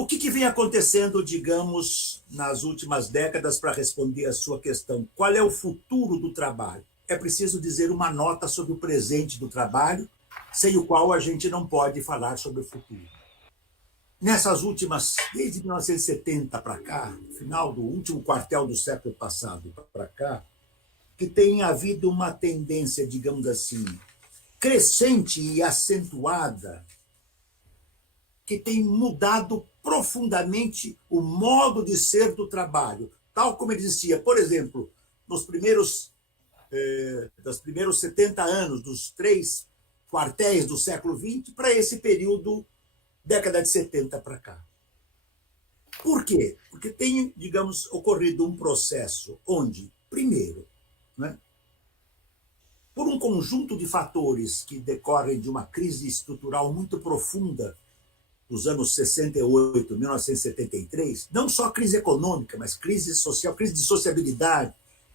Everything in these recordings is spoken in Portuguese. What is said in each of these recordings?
O que vem acontecendo, digamos, nas últimas décadas para responder a sua questão? Qual é o futuro do trabalho? É preciso dizer uma nota sobre o presente do trabalho, sem o qual a gente não pode falar sobre o futuro. Nessas últimas, desde 1970 para cá, final do último quartel do século passado para cá, que tem havido uma tendência, digamos assim, crescente e acentuada, que tem mudado profundamente o modo de ser do trabalho, tal como existia, por exemplo, nos primeiros 70 anos, dos 3 quartéis do século XX, para esse período, década de 70 para cá. Por quê? Porque tem, digamos, ocorrido um processo onde, primeiro, né, por um conjunto de fatores que decorrem de uma crise estrutural muito profunda dos anos 68, 1973, não só crise econômica, mas crise social, crise de sociabilidade.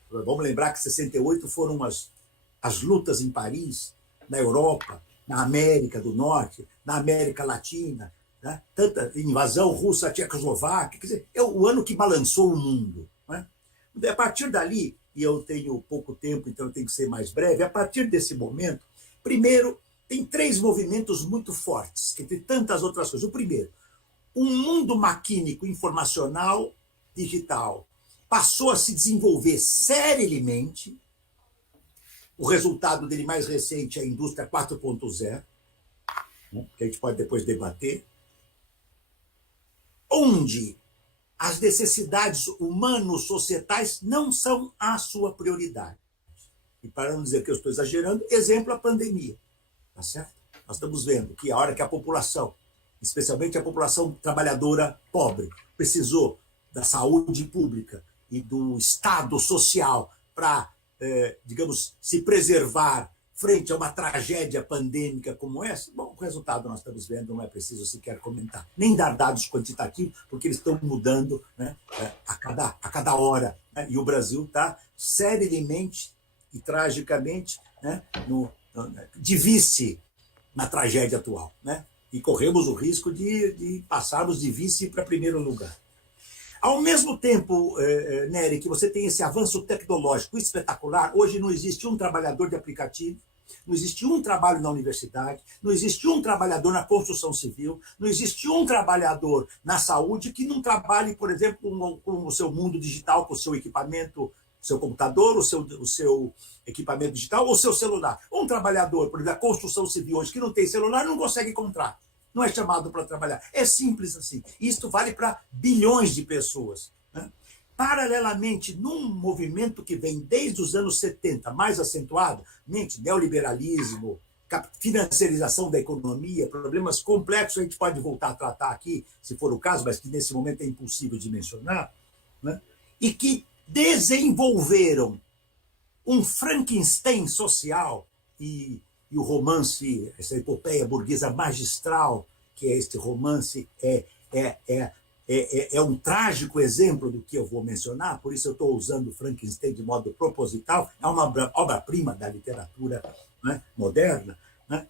Vamos lembrar que 68 foram as lutas em Paris, na Europa, na América do Norte, na América Latina, né? Tanta invasão russa, tchecoslováquia, quer dizer, é o ano que balançou o mundo. Né? A partir dali, e eu tenho pouco tempo, então eu tenho que ser mais breve, a partir desse momento, primeiro, tem 3 movimentos muito fortes, entre tantas outras coisas. O primeiro, um mundo maquínico, informacional, digital, passou a se desenvolver seriamente. O resultado dele mais recente é a indústria 4.0, né, que a gente pode depois debater, onde as necessidades humano-societais não são a sua prioridade. E para não dizer que eu estou exagerando, exemplo, a pandemia. Tá certo? Nós estamos vendo que a hora que a população, especialmente a população trabalhadora pobre, precisou da saúde pública e do Estado social para, digamos, se preservar frente a uma tragédia pandêmica como essa, bom, o resultado nós estamos vendo, não é preciso sequer comentar, nem dar dados quantitativos, porque eles estão mudando, né, a cada hora. Né, e o Brasil está seriamente e tragicamente, né, de vice na tragédia atual, né? E corremos o risco de passarmos de vice para primeiro lugar. Ao mesmo tempo, Nery, que você tem esse avanço tecnológico espetacular, hoje não existe um trabalhador de aplicativo, não existe um trabalho na universidade, não existe um trabalhador na construção civil, não existe um trabalhador na saúde que não trabalhe, por exemplo, com o seu mundo digital, com o seu equipamento, seu computador, o seu equipamento digital ou seu celular. Um trabalhador, por exemplo, da construção civil hoje que não tem celular não consegue contrato, não é chamado para trabalhar. É simples assim. Isto vale para bilhões de pessoas. Né? Paralelamente, num movimento que vem desde os anos 70, mais acentuado, neoliberalismo, financiarização da economia, problemas complexos, a gente pode voltar a tratar aqui, se for o caso, mas que nesse momento é impossível de mencionar, né? E que desenvolveram um Frankenstein social e o romance, essa epopeia burguesa magistral, que é este romance, é um trágico exemplo do que eu vou mencionar, por isso eu estou usando Frankenstein de modo proposital, é uma obra-prima da literatura, né, moderna. Né?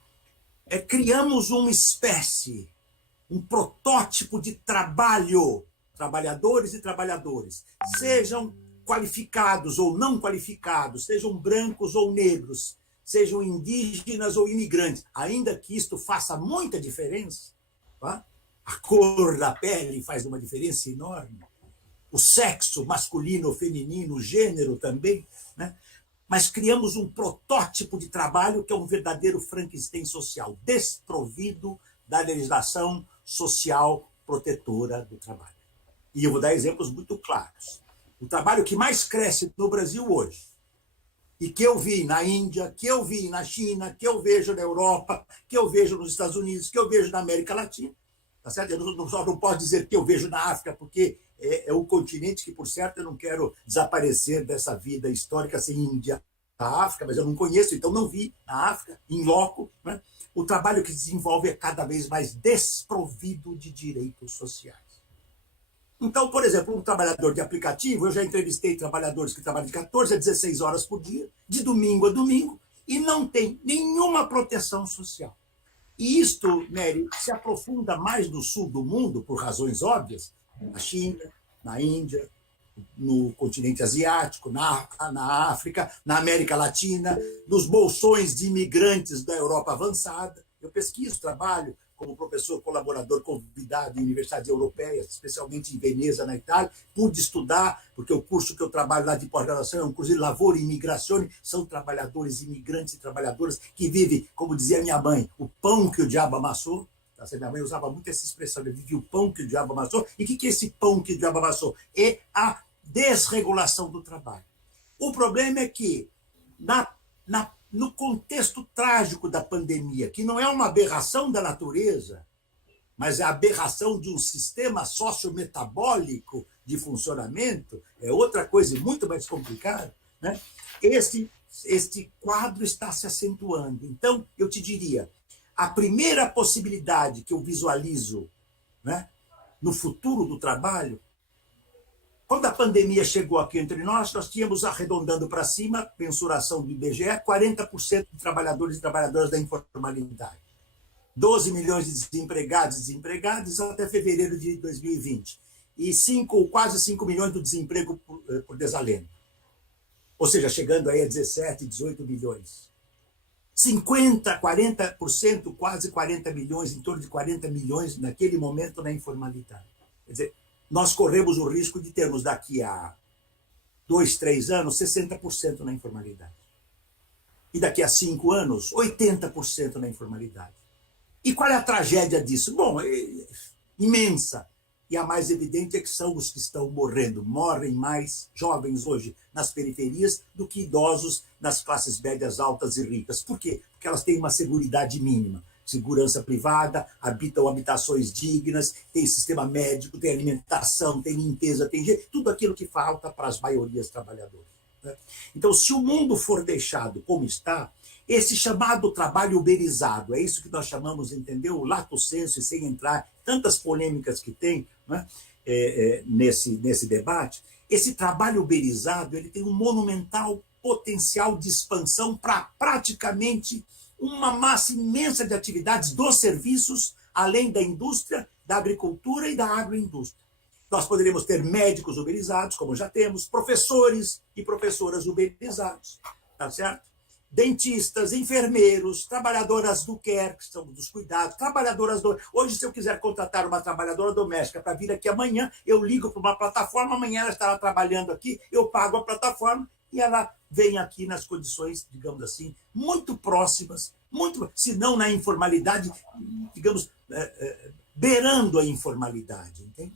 Criamos uma espécie, um protótipo de trabalho, trabalhadores e trabalhadoras, sejam qualificados ou não qualificados, sejam brancos ou negros, sejam indígenas ou imigrantes, ainda que isto faça muita diferença, tá? A cor da pele faz uma diferença enorme, o sexo masculino ou feminino, o gênero também, né? Mas criamos um protótipo de trabalho que é um verdadeiro Frankenstein social, desprovido da legislação social protetora do trabalho. E eu vou dar exemplos muito claros. O trabalho que mais cresce no Brasil hoje, e que eu vi na Índia, que eu vi na China, que eu vejo na Europa, que eu vejo nos Estados Unidos, que eu vejo na América Latina, tá certo? Eu só não posso dizer que eu vejo na África, porque é um continente que, por certo, eu não quero desaparecer dessa vida histórica sem Índia a África, mas eu não conheço, então não vi na África, em loco, né? O trabalho que se desenvolve é cada vez mais desprovido de direitos sociais. Então, por exemplo, um trabalhador de aplicativo, eu já entrevistei trabalhadores que trabalham de 14 a 16 horas por dia, de domingo a domingo, e não tem nenhuma proteção social. E isto, Nery, se aprofunda mais no sul do mundo, por razões óbvias, na China, na Índia, no continente asiático, na África, na América Latina, nos bolsões de imigrantes da Europa avançada. Eu pesquiso, trabalho como professor colaborador convidado em universidades europeias, especialmente em Veneza, na Itália. Pude estudar, porque o curso que eu trabalho lá de pós-graduação é um curso de Lavoro e Imigrazione, são trabalhadores, imigrantes e trabalhadoras que vivem, como dizia minha mãe, o pão que o diabo amassou. Minha mãe usava muito essa expressão, ele vivia o pão que o diabo amassou. E o que é esse pão que o diabo amassou? É a desregulação do trabalho. O problema é que, no contexto trágico da pandemia, que não é uma aberração da natureza, mas é a aberração de um sistema sociometabólico de funcionamento, é outra coisa muito mais complicada, né? Este quadro está se acentuando. Então, eu te diria, a primeira possibilidade que eu visualizo, né, no futuro do trabalho, quando a pandemia chegou aqui entre nós tínhamos, arredondando para cima, mensuração do IBGE, 40% de trabalhadores e trabalhadoras da informalidade. 12 milhões de desempregados e desempregadas até fevereiro de 2020. E quase 5 milhões do desemprego por desalento. Ou seja, chegando aí a 17, 18 milhões. 50, 40%, quase 40 milhões, em torno de 40 milhões naquele momento na informalidade. Quer dizer, nós corremos o risco de termos daqui a 2, 3 anos 60% na informalidade. E daqui a 5 anos, 80% na informalidade. E qual é a tragédia disso? Bom, imensa. E a mais evidente é que são os que estão morrendo. Morrem mais jovens hoje nas periferias do que idosos nas classes médias, altas e ricas. Por quê? Porque elas têm uma seguridade mínima. Segurança privada, habitam habitações dignas, tem sistema médico, tem alimentação, tem limpeza, tem tudo aquilo que falta para as maiorias trabalhadoras. Né? Então, se o mundo for deixado como está, esse chamado trabalho uberizado, é isso que nós chamamos, entendeu? O lato sensu, e sem entrar tantas polêmicas que tem, né, nesse debate, esse trabalho uberizado ele tem um monumental potencial de expansão para praticamente uma massa imensa de atividades dos serviços, além da indústria, da agricultura e da agroindústria. Nós poderíamos ter médicos uberizados, como já temos, professores e professoras uberizados, tá certo? Dentistas, enfermeiros, trabalhadoras do care, que são dos cuidados, trabalhadoras do... Hoje, se eu quiser contratar uma trabalhadora doméstica para vir aqui amanhã, eu ligo para uma plataforma, amanhã ela estará trabalhando aqui, eu pago a plataforma e ela vem aqui nas condições, digamos assim, muito próximas, se não na informalidade, digamos, beirando a informalidade, entende?